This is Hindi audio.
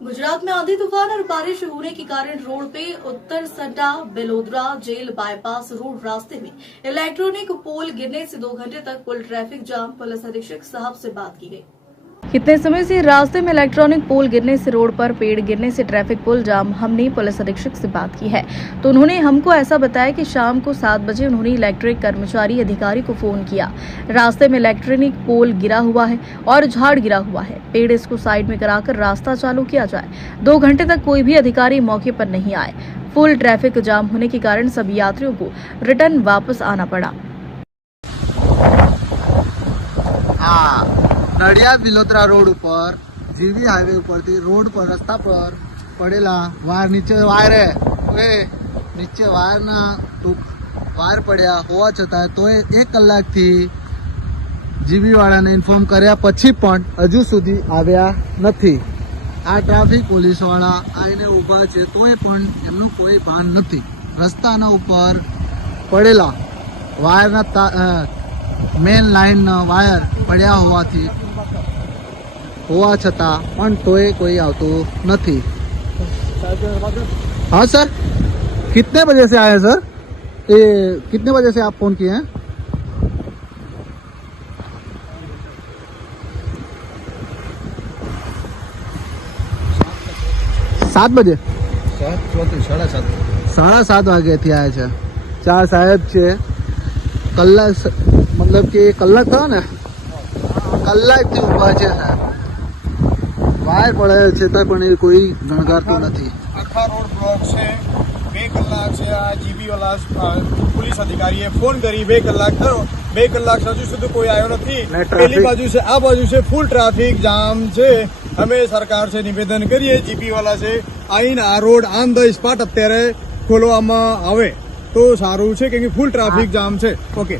गुजरात में आंधी तूफान और बारिश होने के कारण रोड पे उत्तर सड्डा बेलोदरा जेल बाईपास रोड रास्ते में इलेक्ट्रॉनिक पोल गिरने से 2 घंटे तक फुल ट्रैफिक जाम। पुलिस अधीक्षक साहब से बात की गई। कितने समय से रास्ते में इलेक्ट्रॉनिक पोल गिरने से रोड पर पेड़ गिरने से ट्रैफिक पुल जाम। हमने पुलिस अधीक्षक से बात की है तो उन्होंने हमको ऐसा बताया कि शाम को 7 बजे उन्होंने इलेक्ट्रिक कर्मचारी अधिकारी को फोन किया। रास्ते में इलेक्ट्रॉनिक पोल गिरा हुआ है और झाड़ गिरा हुआ है, पेड़ इसको साइड में कराकर रास्ता चालू किया जाए। 2 घंटे तक कोई भी अधिकारी मौके पर नहीं आए। फुल ट्रैफिक जाम होने के कारण सभी यात्रियों को रिटर्न वापस आना पड़ा। नडियाद बिलोत्रा रोड पर जीवी हाईवे पर रोड पर रस्ता पर पड़ेला वायर नीचे वायर है नीचे वायर ना वायर પડ્યા હોવા છતાં તો 1 કલાકથી જીબી વાળાને ઇન્ફોર્મ કર્યા પછી પણ હજુ સુધી આવ્યા નથી। આ ટ્રાફિક પોલીસ વાળા આઈને ઊભા છે તોય પણ એમનું કોઈ ભાન નથી। રસ્તાના ઉપર પડેલા વાયરના મેન લાઈનના વાયર પડ્યા હોવા છતાં પણ તોય કોઈ આવતું નથી। हाँ सर, कितने बजे से आए सर? ये कितने बजे से आप फोन किए हैं? सात बजे 7:30 વાગ્યાથી આવ્યા છે। 4 સાહેબ છે, કલાક मतलब कि કલાક થયો ને, કલાકથી ઊભા છે સાહેબ। વાયર પડે છે તો પણ એ કોઈ ગણગારતું નથી। આખા રોડ બ્લોક છે। 2 કલાક છે। આ જીબી વાળા પોલીસ અધિકારીએ ફોન કરી 2 કલાક થયો, 2 કલાક હજુ સુધી કોઈ આવ્યો નથી। પેલી બાજુ છે, આ બાજુ છે, ફૂલ ટ્રાફિક જામ છે। અમે સરકાર છે નિવેદન કરીએ, જીબી વાળા છે આઈને આ રોડ ઓન ધ સ્પોટ અત્યારે ખોલવામાં આવે તો સારું છે, કેમ કે ફૂલ ટ્રાફિક જામ છે। ઓકે।